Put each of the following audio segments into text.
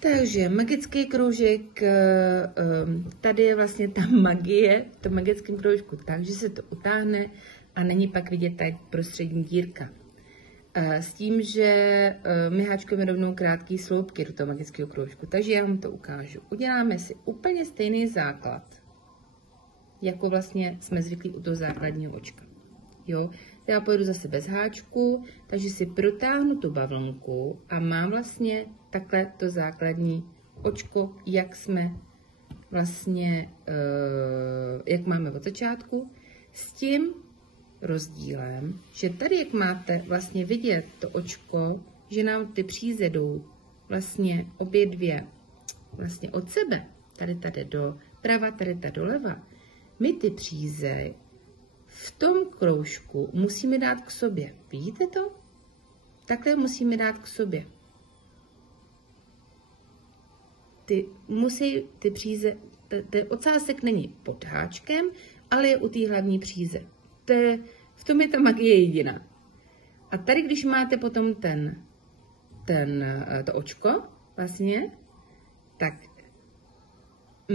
Takže magický kroužek, tady je vlastně ta magie v tom magickém kroužku, takže se to utáhne a není pak vidět ta prostřední dírka. S tím, že my háčkujeme rovnou krátké sloupky do toho magického kroužku, takže já vám to ukážu. Uděláme si úplně stejný základ, jako vlastně jsme zvyklí u toho základního očka. Jo? Já pojedu zase bez háčku, takže si protáhnu tu bavlnku a mám vlastně takhle to základní očko, jak jsme vlastně, jak máme od začátku, s tím rozdílem, že tady, jak máte vlastně vidět to očko, že nám ty příze jdou vlastně obě dvě vlastně od sebe, tady doprava, tady doleva, my ty příze v tom kroužku musíme dát k sobě. Vidíte to? Takhle musíme dát k sobě. Ty příze, ten ocásek není pod háčkem, ale je u té hlavní příze. V tom je ta magie jediná. A tady, když máte potom to očko, vlastně, tak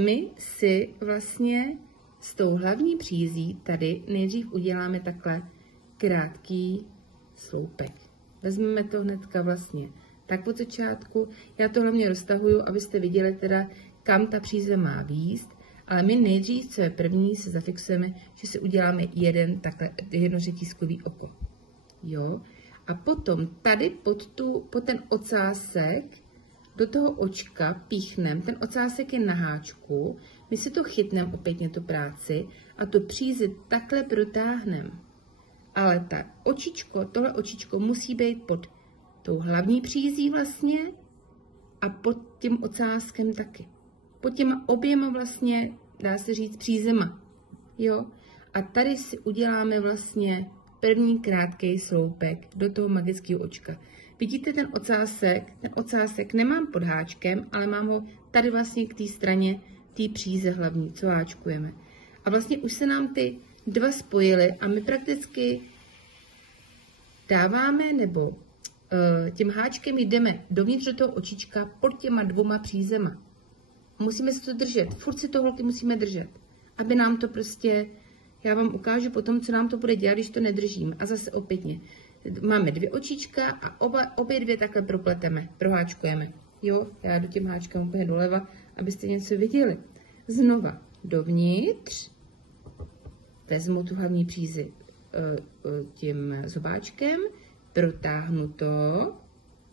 my si vlastně s tou hlavní přízí tady nejdřív uděláme takhle krátký sloupek. Vezmeme to hnedka vlastně tak od začátku. Já to hlavně roztahuju, abyste viděli teda, kam ta příze má výjít. Ale my nejdřív, co je první, se zafixujeme, že si uděláme jedno řetízkový oko. Jo? A potom tady pod ten ocásek do toho očka píchneme, ten ocásek je na háčku, my si to chytneme opětně tu práci a tu přízi takhle protáhneme. Ale tohle očičko musí být pod tou hlavní přízí vlastně a pod tím ocáskem taky. Pod těma oběma vlastně, dá se říct, přízema. Jo? A tady si uděláme vlastně první krátký sloupek do toho magického očka. Vidíte ten ocásek? Ten ocásek nemám pod háčkem, ale mám ho tady vlastně k té straně té příze hlavní, co háčkujeme. A vlastně už se nám ty dva spojily a my prakticky dáváme, nebo tím háčkem jdeme dovnitř do toho očička pod těma dvoma přízema. Musíme se to držet, furt si to holky musíme držet, aby nám to prostě, já vám ukážu potom, co nám to bude dělat, když to nedržím. A zase opětně, máme dvě očička a obě dvě takhle propleteme, proháčkujeme. Jo, já jdu tím háčkem úplně doleva, abyste něco viděli. Znova dovnitř, vezmu tu hlavní přízi tím zobáčkem, protáhnu to,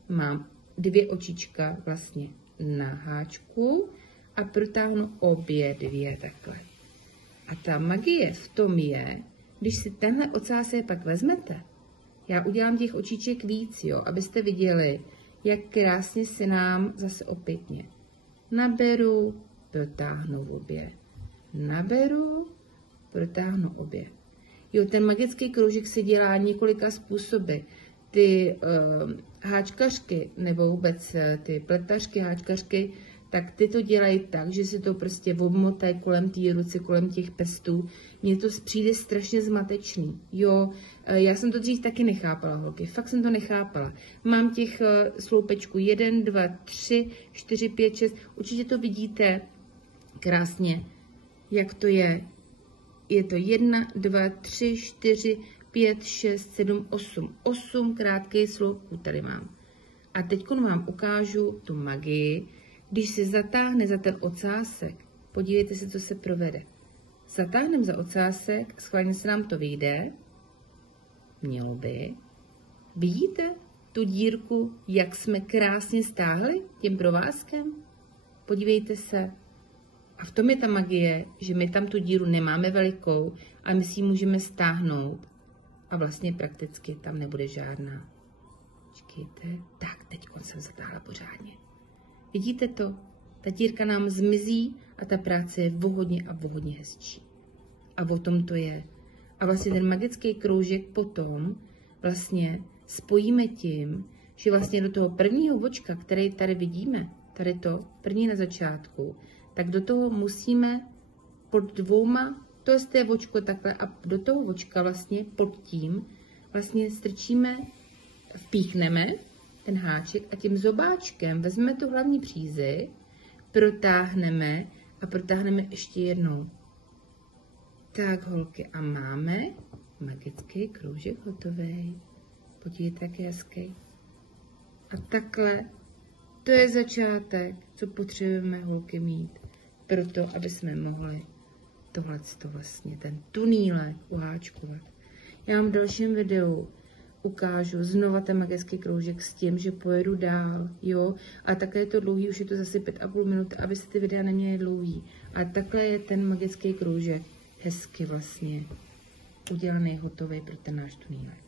mám dvě očička vlastně na háčku a protáhnu obě dvě takhle. A ta magie v tom je, když si tenhle ocásek pak vezmete, já udělám těch očiček víc, jo, abyste viděli, jak krásně se nám zase opětně naberu, protáhnu obě. Naberu, protáhnu obě. Jo, ten magický kroužek se dělá několika způsoby. Ty háčkařky, nebo vůbec ty pletařky, háčkařky, tak ty to dělají tak, že si to prostě obmotají kolem té ruce, kolem těch prstů. Mně to přijde strašně zmatečný. Jo, já jsem to dřív taky nechápala, holky. Fakt jsem to nechápala. Mám těch sloupečků 1, 2, 3, 4, 5, 6. Určitě to vidíte krásně, jak to je. Je to 1, 2, 3, 4, 5, 6, 7, 8. 8 krátkých sloupků tady mám. A teď vám ukážu tu magii. Když se zatáhne za ten ocásek, podívejte se, co se provede. Zatáhneme za ocásek, schválně se nám to vyjde. Mělo by. Vidíte tu dírku, jak jsme krásně stáhli tím provázkem? Podívejte se. A v tom je ta magie, že my tam tu díru nemáme velikou a my si ji můžeme stáhnout. A vlastně prakticky tam nebude žádná. Počkejte. Tak, teď jsem zatáhla pořádně. Vidíte to? Ta dírka nám zmizí a ta práce je vohodně a vohodně hezčí. A o tom to je. A vlastně ten magický kroužek potom vlastně spojíme tím, že vlastně do toho prvního očka, který tady vidíme, tady to první na začátku, tak do toho musíme pod dvouma, to je z té očko takhle, a do toho očka vlastně pod tím vlastně strčíme, vpíchneme ten háček a tím zobáčkem vezmeme tu hlavní přízi, protáhneme a protáhneme ještě jednou. Tak holky, a máme magický kroužek hotový. Podívejte, jak je hezký. A takhle, to je začátek, co potřebujeme holky mít, proto, aby jsme mohli tohleto vlastně, ten tunýlek uháčkovat. Já vám v dalším videu ukážu znova ten magický kroužek s tím, že pojedu dál, jo, a takhle je to dlouhý, už je to zase 5,5 minuty, aby se ty videa neměly dlouhý. A takhle je ten magický kroužek hezky vlastně udělaný, hotový pro ten náš tunýlek.